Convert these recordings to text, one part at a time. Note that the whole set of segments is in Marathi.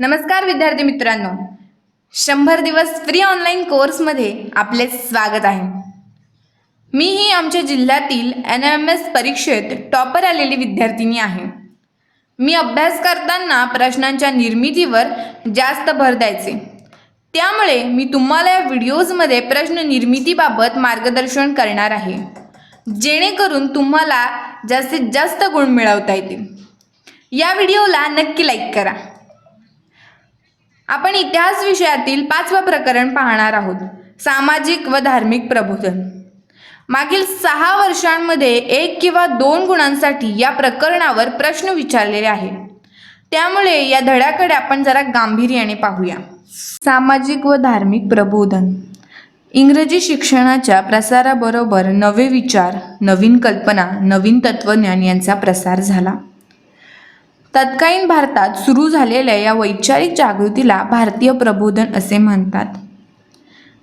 नमस्कार विद्यार्थी मित्रांनो. शंभर दिवस फ्री ऑनलाईन कोर्समध्ये आपले स्वागत आहे. मी ही आमच्या जिल्ह्यातील एन एम एस परीक्षेत टॉपर आलेली विद्यार्थिनी आहे. मी अभ्यास करताना प्रश्नांच्या निर्मितीवर जास्त भर द्यायचे. त्यामुळे मी तुम्हाला या व्हिडिओजमध्ये प्रश्न निर्मितीबाबत मार्गदर्शन करणार आहे. जेणेकरून तुम्हाला जास्तीत जास्त गुण मिळवता येतील. या व्हिडिओला नक्की लाईक करा. आपण इतिहास विषयातील पाचवं प्रकरण पाहणार आहोत. सामाजिक व धार्मिक प्रबोधन. मागील सहा वर्षांमध्ये एक किंवा दोन गुणांसाठी या प्रकरणावर प्रश्न विचारलेले आहेत. त्यामुळे या धड्याकडे आपण जरा गांभीर्याने पाहूया. सामाजिक व धार्मिक प्रबोधन. इंग्रजी शिक्षणाच्या प्रसाराबरोबर नवे विचार नवीन कल्पना नवीन तत्त्वज्ञान यांचा प्रसार झाला. तत्कालीन भारतात सुरू झालेल्या या वैचारिक जागृतीला भारतीय प्रबोधन असे म्हणतात.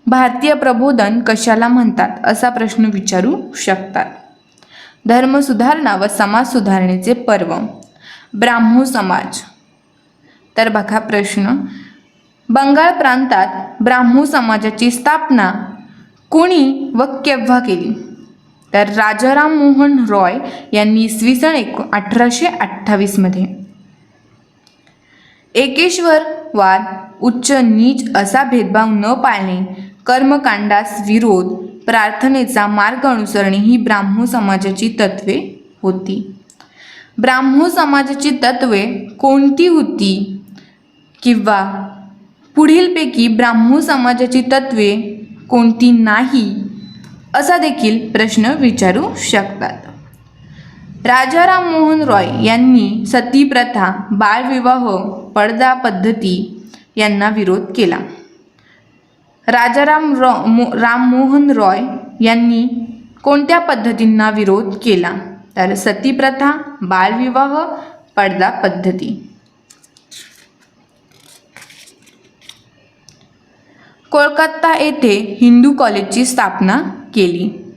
भारतीय प्रबोधन कशाला म्हणतात असा प्रश्न विचारू शकतात. धर्मसुधारणा व समाज सुधारणेचे पर्व. ब्राह्मो समाज. तर बघा प्रश्न. बंगाल प्रांतात ब्राह्मो समाजाची स्थापना कोणी व केव्हा केली? तर राजाराम मोहन रॉय यांनी इसवी सन एक अठराशे अठ्ठावीसमध्ये एकेश्वरवाद उच्च नीच असा भेदभाव न पाळणे कर्मकांडास विरोध प्रार्थनेचा मार्ग अनुसरणे ही ब्राह्मो समाजाची तत्वे होती. ब्राह्मो समाजाची तत्वे कोणती होती? किंवा पुढीलपैकी ब्राह्मो समाजाची तत्वे कोणती नाही? असा देखील प्रश्न विचारू शकतात. राजाराम मोहन रॉय यांनी सती प्रथा बालविवाह पडदा पद्धती यांना विरोध केला. राजाराम रॉ मो राममोहन रॉय यांनी कोणत्या पद्धतींना विरोध केला? तर सती प्रथा बालविवाह पडदा पद्धती. कोलकाता येथे हिंदू कॉलेजची स्थापना केली.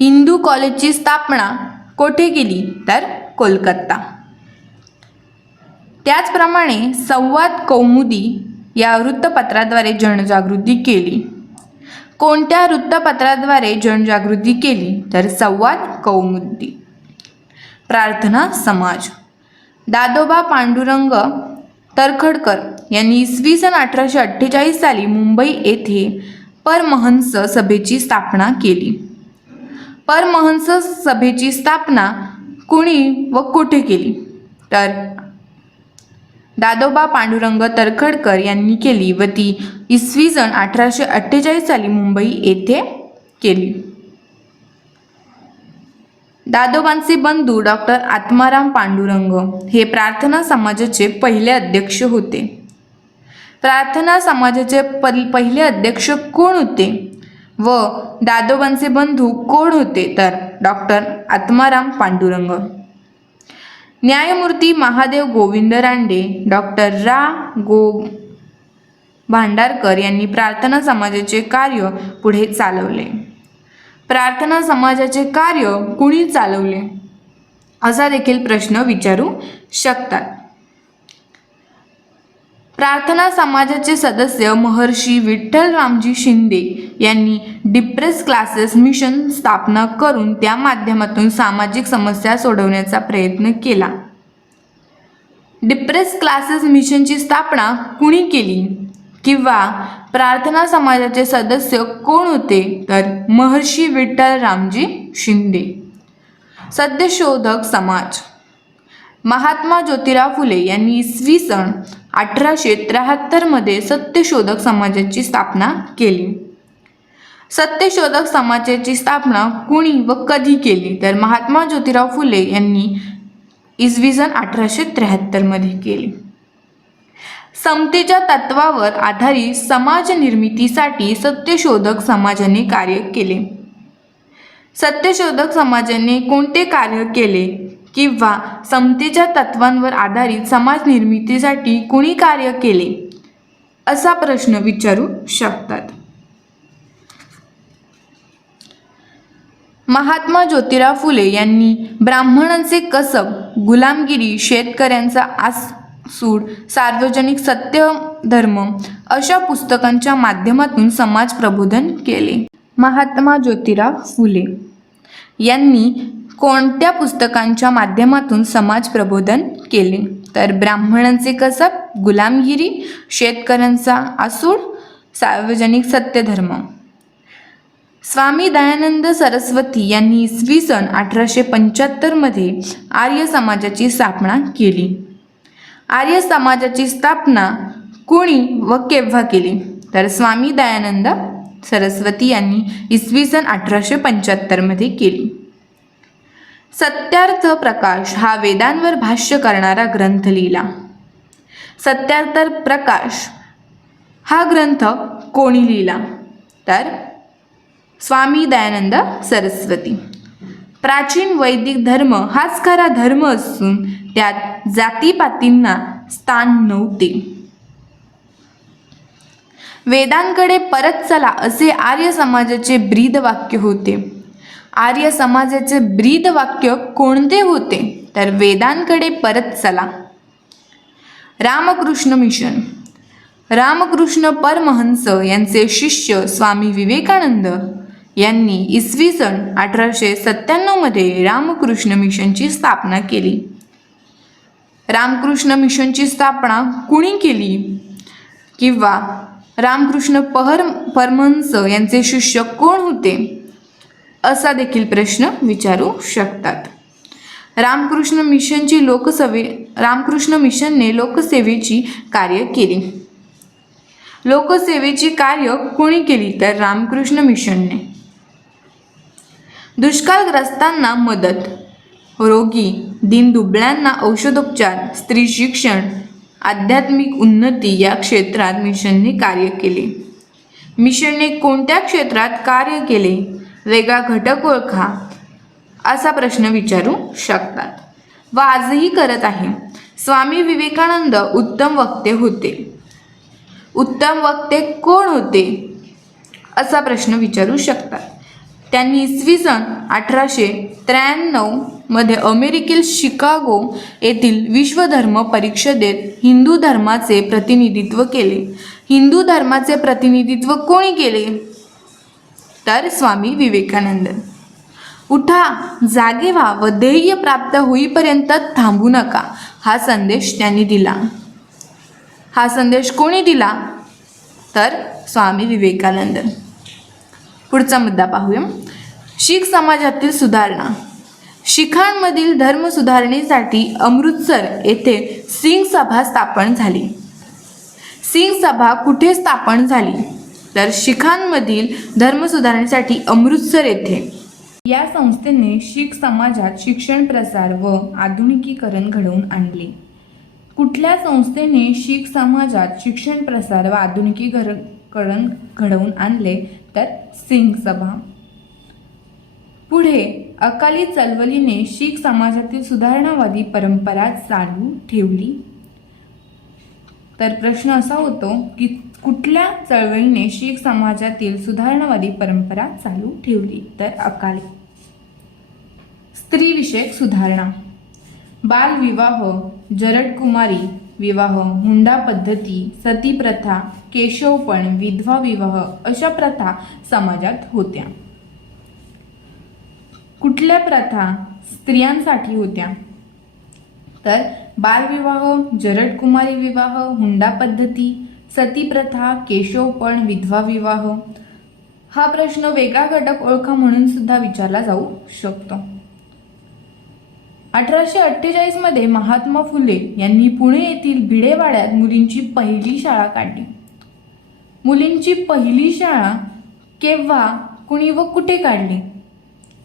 हिंदू कॉलेजची स्थापना कोठे गेली तर कोलकाता. त्याचप्रमाणे संवाद कौमुदी या वृत्तपत्राद्वारे जनजागृती केली. कोणत्या वृत्तपत्राद्वारे जनजागृती केली तर संवाद कौमुदी. प्रार्थना समाज. दादोबा पांडुरंग तरखडकर यांनी इसवी सन अठराशे अठ्ठेचाळीस साली मुंबई येथे परमहंस सभेची स्थापना केली. परमहंस सभेची स्थापना कुणी व कुठे केली? तर दादोबा पांडुरंग तरखडकर यांनी केली व ती इसवी सन अठराशे अठ्ठेचाळीस साली मुंबई येथे केली. दादोबांचे बंधू डॉक्टर आत्माराम पांडुरंग हे प्रार्थना समाजाचे पहिले अध्यक्ष होते. प्रार्थना समाजाचे पल पहिले अध्यक्ष कोण होते? व दादोबांचे बंधू कोण होते तर डॉक्टर आत्माराम पांडुरंग. न्यायमूर्ती महादेव गोविंद रांडे डॉक्टर रा. गो. भांडारकर यांनी प्रार्थना समाजाचे कार्य पुढे चालवले. प्रार्थना समाजाचे कार्य कुणी चालवले? असा देखील प्रश्न विचारू शकतात. प्रार्थना समाजाचे सदस्य महर्षी विठ्ठल रामजी शिंदे यांनी डिप्रेस क्लासेस मिशन स्थापना करून त्या माध्यमातून सामाजिक समस्या सोडवण्याचा प्रयत्न केला. डिप्रेस क्लासेस मिशनची स्थापना कुणी केली? किंवा प्रार्थना समाजाचे सदस्य कोण होते? तर महर्षी विठ्ठल रामजी शिंदे. सत्यशोधक समाज. महात्मा ज्योतिराव फुले यांनी इसवी सन अठराशे त्र्याहत्तरमध्ये सत्यशोधक समाजाची स्थापना केली. सत्यशोधक समाजाची स्थापना कुणी व कधी केली? तर महात्मा ज्योतिराव फुले यांनी इसवी सन अठराशे त्र्याहत्तरमध्ये केली. समतेच्या तत्वावर आधारित समाज निर्मितीसाठी सत्यशोधक समाजाने कार्य केले. सत्यशोधक समाजाने कोणते कार्य केले? किंवा समतेच्या तत्वांवर आधारित समाज निर्मितीसाठी कुणी कार्य केले? असा प्रश्न विचारू शकतात. महात्मा ज्योतिराव फुले यांनी ब्राह्मणांचे कसब गुलामगिरी शेतकऱ्यांचा आसूड सार्वजनिक सत्य धर्म अशा पुस्तकांच्या माध्यमातून समाज प्रबोधन केले. महात्मा ज्योतिराव फुले यांनी कोणत्या पुस्तकांच्या माध्यमातून समाज प्रबोधन केले? तर ब्राह्मणांचे कसब गुलामगिरी शेतकऱ्यांचा आसूड सार्वजनिक सत्यधर्म. स्वामी दयानंद सरस्वती यांनी इसवी सन अठराशे पंच्याहत्तरमध्ये आर्य समाजाची स्थापना केली. आर्य समाजाची स्थापना कोणी व केव्हा केली? तर स्वामी दयानंद सरस्वती यांनी इसवी सन अठराशे पंच्याहत्तरमध्ये केली. सत्यार्थ प्रकाश हा वेदांवर भाष्य करणारा ग्रंथ लिहिला सत्यार्थ प्रकाश हा ग्रंथ कोणी लिहिला? तर स्वामी दयानंद सरस्वती. प्राचीन वैदिक धर्म हाच खरा धर्म असून त्यात जातीपातींना स्थान नव्हते. वेदांकडे परत चला असे आर्य समाजाचे ब्रीद वाक्य होते. आर्य समाजाचे ब्रीद वाक्य कोणते होते? तर वेदांकडे परत चला. रामकृष्ण मिशन. रामकृष्ण परमहंस यांचे शिष्य स्वामी विवेकानंद यांनी इसवी सन अठराशे सत्त्याण्णवमध्ये रामकृष्ण मिशनची स्थापना केली. रामकृष्ण मिशनची स्थापना कुणी केली? किंवा रामकृष्ण पहर परमहंस यांचे शिष्य कोण होते? असा देखील प्रश्न विचारू शकतात. रामकृष्ण मिशनची लोकसभे रामकृष्ण मिशनने लोकसेवेची कार्य केली. लोकसेवेची कार्य कोणी केली? तर रामकृष्ण मिशनने. दुष्काळग्रस्तांना मदत. रोगी दिनदुबळ्यांना औषधोपचार स्त्री शिक्षण आध्यात्मिक उन्नती या क्षेत्रात मिशनने कार्य केले. मिशनने कोणत्या क्षेत्रात कार्य केले? वेगळा घटक ओळखा असा प्रश्न विचारू शकतात. व आजही करत आहे. स्वामी विवेकानंद उत्तम वक्ते होते. उत्तम वक्ते कोण होते? असा प्रश्न विचारू शकतात. त्यांनी इसवी सन अठराशे त्र्याण्णवमध्ये अमेरिकेतील शिकागो येथील विश्वधर्म परिषदेत हिंदू धर्माचे प्रतिनिधित्व केले. हिंदू धर्माचे प्रतिनिधित्व कोणी केले? तर स्वामी विवेकानंद. उठा जागे व्हा व ध्येय प्राप्त होईपर्यंत थांबू नका. हा संदेश त्यांनी दिला. हा संदेश कोणी दिला? तर स्वामी विवेकानंद. पुढचा मुद्दा पाहूया. शीख समाजातील सुधारणा. शिखांमधील धर्म सुधारणेसाठी अमृतसर येथे सिंग सभा स्थापन झाली. सिंग सभा कुठे स्थापन झाली? तर शिखांमधील धर्मसुधारणेसाठी अमृतसर येथे. या संस्थेने शीख समाजात शिक्षण प्रसार व आधुनिकीकरण घडवून आणले. कुठल्या संस्थेने शीख समाजात शिक्षण प्रसार व आधुनिकीकरण घडवून आणले तर सिंग सभा. पुढे अकाली चळवळीने शीख समाजातील सुधारणावादी परंपरा चालू ठेवली. तर प्रश्न असा होतो की कुठल्या चळवळीने शीख समाजातील सुधारणावादी परंपरा चालू ठेवली? तर अकाली. स्त्रीविषयक सुधारणा. बालविवाह जरडकुमारी विवाह हुंडा पद्धती सती प्रथा केशवपण विधवा विवाह अशा प्रथा समाजात होत्या. कुठल्या प्रथा स्त्रियांसाठी होत्या? तर बालविवाह जरडकुमारी विवाह हुंडा पद्धती सती प्रथा केशवपण विधवा विवाह. हा प्रश्न वेगळा घटक ओळखा म्हणून सुद्धा विचारला जाऊ शकतो. अठराशे अठ्ठेचाळीसमध्ये महात्मा फुले यांनी पुणे येथील भिडेवाड्यात मुलींची पहिली शाळा काढली. मुलींची पहिली शाळा केव्हा कुणी व कुठे काढली?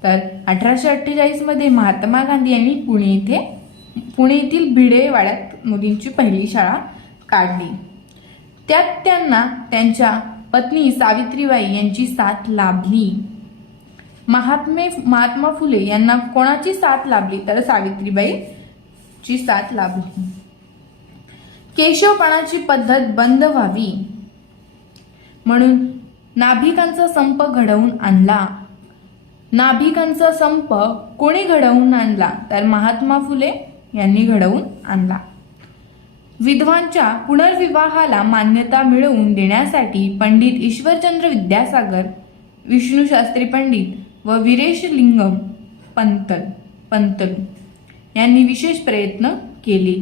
तर अठराशे अठ्ठेचाळीसमध्ये महात्मा गांधी यांनी पुणे येथे पुणे येथील भिडेवाड्यात मुलींची पहिली शाळा काढली. त्यात त्यांना त्यांच्या पत्नी सावित्रीबाई यांची साथ लाभली. महात्मे महात्मा फुले यांना कोणाची साथ लाभली? तर सावित्रीबाई ची साथ लाभली. केशवपणाची पद्धत बंद व्हावी. म्हणून नाभिकांचा संप घडवून आणला. नाभिकांचा संप कोणी घडवून आणला? तर महात्मा फुले यांनी घडवून आणला. विधवांच्या पुनर्विवाहाला मान्यता मिळवून देण्यासाठी पंडित ईश्वरचंद्र विद्यासागर विष्णूशास्त्री पंडित व वीरेश लिंगम पंतल पंतल यांनी विशेष प्रयत्न केले.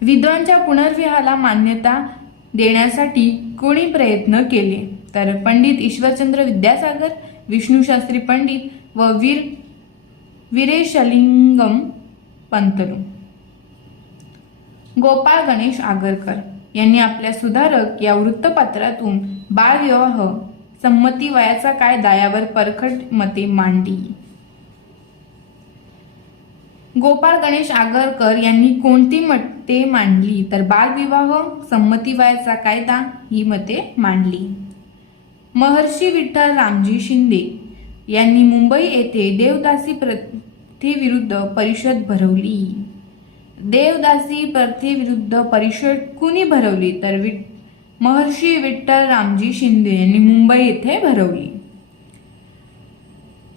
विद्वांच्या पुनर्विवाहाला मान्यता देण्यासाठी कोणी प्रयत्न केले? तर पंडित ईश्वरचंद्र विद्यासागर विष्णूशास्त्री पंडित व वीर वीरेशलिंगम पंतलू. गोपाळ गणेश आगरकर यांनी आपल्या सुधारक या वृत्तपत्रातून बालविवाह संमती वयाचा कायदा यावर परखट मते मांडली? गोपाळ गणेश आगरकर यांनी कोणती मते मांडली? तर बालविवाह संमती वयाचा कायदा ही मते मांडली. महर्षी विठ्ठल रामजी शिंदे यांनी मुंबई येथे देवदासी प्रथेविरुद्ध परिषद भरवली. देवदासी प्रथेविरुद्ध परिषद कुणी भरवली? तर वि महर्षी विठ्ठल रामजी शिंदे यांनी मुंबई येथे भरवली.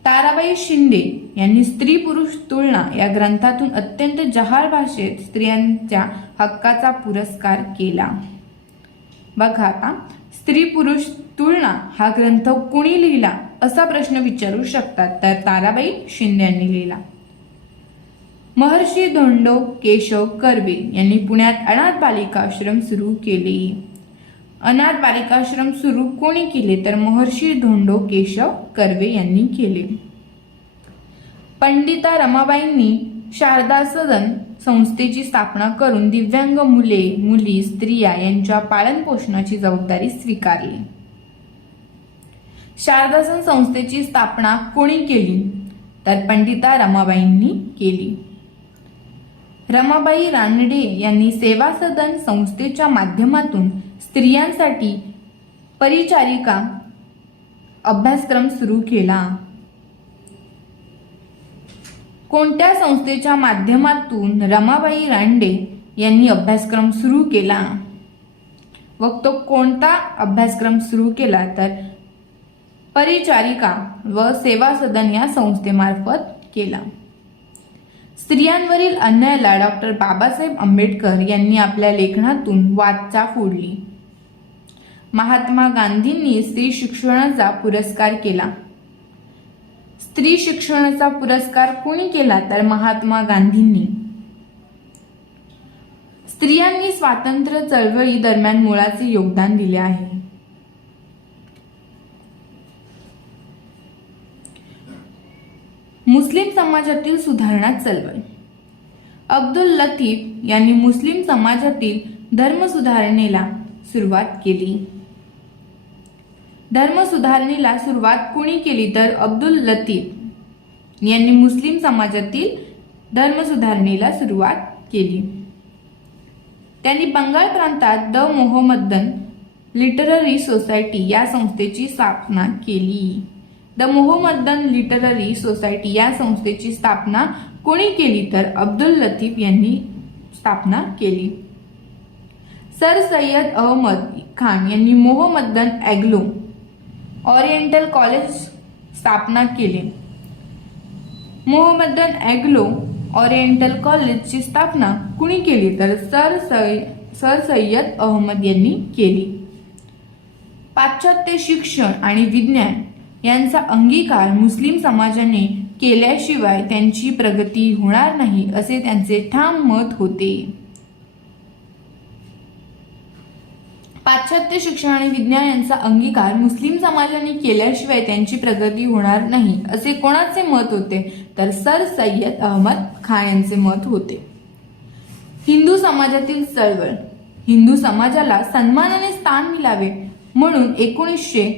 ताराबाई शिंदे यांनी स्त्री पुरुष तुलना या ग्रंथातून अत्यंत जहाल भाषेत स्त्रियांच्या हक्काचा पुरस्कार केला. बघा आता स्त्री पुरुष तुलना हा ग्रंथ कुणी लिहिला असा प्रश्न विचारू शकतात? तर ताराबाई शिंदे यांनी लिहिला. महर्षी धोंडो केशव कर्वे यांनी पुण्यात अनाथ बालिकाश्रम सुरू केले. अनाथ बालिकाश्रम सुरू कोणी केले? तर महर्षी धोंडो केशव कर्वे यांनी केले. पंडिता रमाबाईंनी शारदा सदन संस्थेची स्थापना करून दिव्यांग मुले मुली स्त्रिया यांच्या पालनपोषणाची जबाबदारी स्वीकारली. शारदासन संस्थेची स्थापना कोणी केली? तर पंडिता रमाबाईंनी केली. रमाबाई रानडे यांनी सेवा सदन संस्थेच्या माध्यमातून स्त्रियांसाठी परिचारिका अभ्यासक्रम सुरू केला. कोणत्या संस्थेच्या माध्यमातून रमाबाई रानडे यांनी अभ्यासक्रम सुरू केला? व तो कोणता अभ्यासक्रम सुरू केला? तर परिचारिका व सेवा सदन या संस्थेमार्फत केला. स्त्रियांवरील अन्यायाला डॉक्टर बाबासाहेब आंबेडकर यांनी आपल्या लेखनातून वाचा फोडली. महात्मा गांधींनी स्त्री शिक्षणाचा पुरस्कार केला. स्त्री शिक्षणाचा पुरस्कार कोणी केला तर महात्मा गांधींनी? स्त्रियांनी स्वातंत्र्य चळवळी दरम्यान मुळाचे योगदान दिले आहे. मुस्लिम समाजातील सुधारणा चळवळ. अब्दुल लतीफ यांनी मुस्लिम समाजातील धर्म सुधारणेला सुरुवात केली. धर्म सुधारणेला सुरुवात कोणी केली तर अब्दुल लतीफ यांनी मुस्लिम समाजातील धर्म सुधारणेला सुरुवात केली. त्यांनी बंगाल प्रांतात द मोहम्मदन लिटररी सोसायटी या संस्थेची स्थापना केली. द मोहम्मदन लिटररी सोसायटी या संस्थेची स्थापना कोणी केली तर अब्दुल लतीफ यांनी स्थापना केली. सर सय्यद अहमद खान यांनी मोहम्मदन ॲग्लो ओरिएंटल कॉलेज स्थापना केले. मोहम्मदन ॲग्लो ओरिएंटल कॉलेजची स्थापना कुणी केली तर सर सय सर सय्यद अहमद यांनी केली. पाश्चात्य शिक्षण आणि विज्ञान यांचा अंगीकार मुस्लिम समाजाने केल्याशिवाय त्यांची प्रगती होणार नाही असे त्यांचे ठाम मत होते. पाश्चात्य शिक्षण आणि विज्ञान यांचा अंगीकार मुस्लिम समाजाने केल्याशिवाय त्यांची प्रगती होणार नाही असे कोणाचे मत होते? तर सर सय्यद अहमद खान यांचे मत होते. हिंदू समाजातील चळवळ. हिंदू समाजाला सन्मानाने स्थान मिळावे म्हणून एकोणीसशे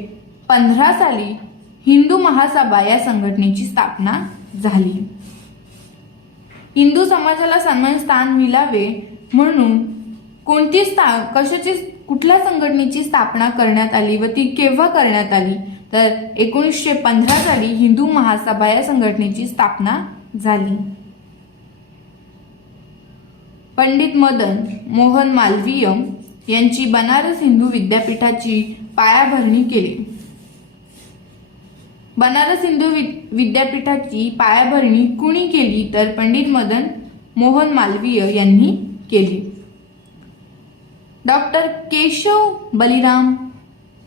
पंधरा साली हिंदू महासभा या संघटनेची स्थापना झाली. हिंदू समाजाला सन्मान स्थान मिळावे म्हणून कोणती स्था कशाची कुठल्या संघटनेची स्थापना करण्यात आली व ती केव्हा करण्यात आली? तर एकोणीसशे पंधरा साली हिंदू महासभा या संघटनेची स्थापना झाली. पंडित मदन मोहन मालवीय यांची बनारस हिंदू विद्यापीठाची पायाभरणी केली. बनारस हिंदू वि- विद्यापीठाची पायाभरणी कुणी केली तर पंडित मदन मोहन मालवीय यांनी केली? डॉक्टर केशव बलिराम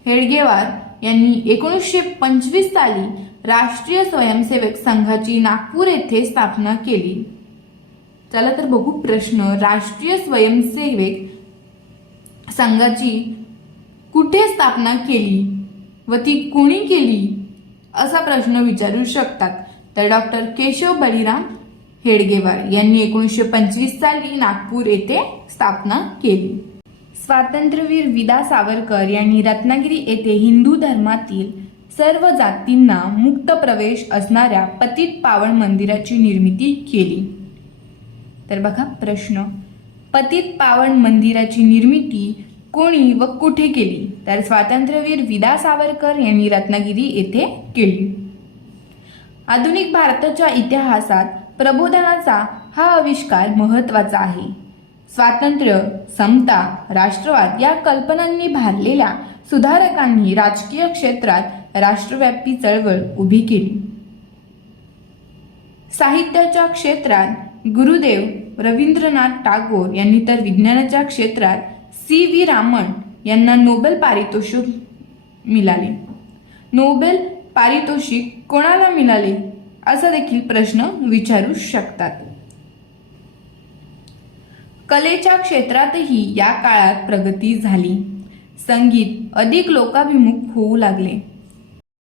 हेडगेवार यांनी एकोणीसशे पंचवीस साली राष्ट्रीय स्वयंसेवक संघाची नागपूर येथे स्थापना केली. चला तर बघू प्रश्न. राष्ट्रीय स्वयंसेवक संघाची कुठे स्थापना केली व ती कोणी केली? असा प्रश्न विचारू शकतात. तर डॉक्टर केशव बलिराम हेडगेवार यांनी एकोणीसशे पंचवीस साली नागपूर येथे स्थापना केली. स्वातंत्र्यवीर विदा सावरकर यांनी रत्नागिरी येथे हिंदू धर्मातील सर्व जातींना मुक्त प्रवेश असणाऱ्या पतित पावन मंदिराची निर्मिती केली. तर बघा प्रश्न. पतित पावन मंदिराची निर्मिती कोणी व कुठे केली? तर स्वातंत्र्यवीर विदा सावरकर यांनी रत्नागिरी येथे केली. आधुनिक भारताच्या इतिहासात प्रबोधनाचा हा आविष्कार महत्त्वाचा आहे. स्वातंत्र्य समता राष्ट्रवाद या कल्पनांनी भारलेल्या सुधारकांनी राजकीय क्षेत्रात राष्ट्रव्यापी चळवळ उभी केली. साहित्याच्या क्षेत्रात गुरुदेव रवींद्रनाथ टागोर यांनी तर विज्ञानाच्या क्षेत्रात सी व्ही रामन यांना नोबेल पारितोषिक मिळाले. नोबेल पारितोषिक कोणाला मिळाले? असा देखील प्रश्न विचारू शकतात. कलेच्या क्षेत्रातही या काळात प्रगती झाली. संगीत अधिक लोकाभिमुख होऊ लागले.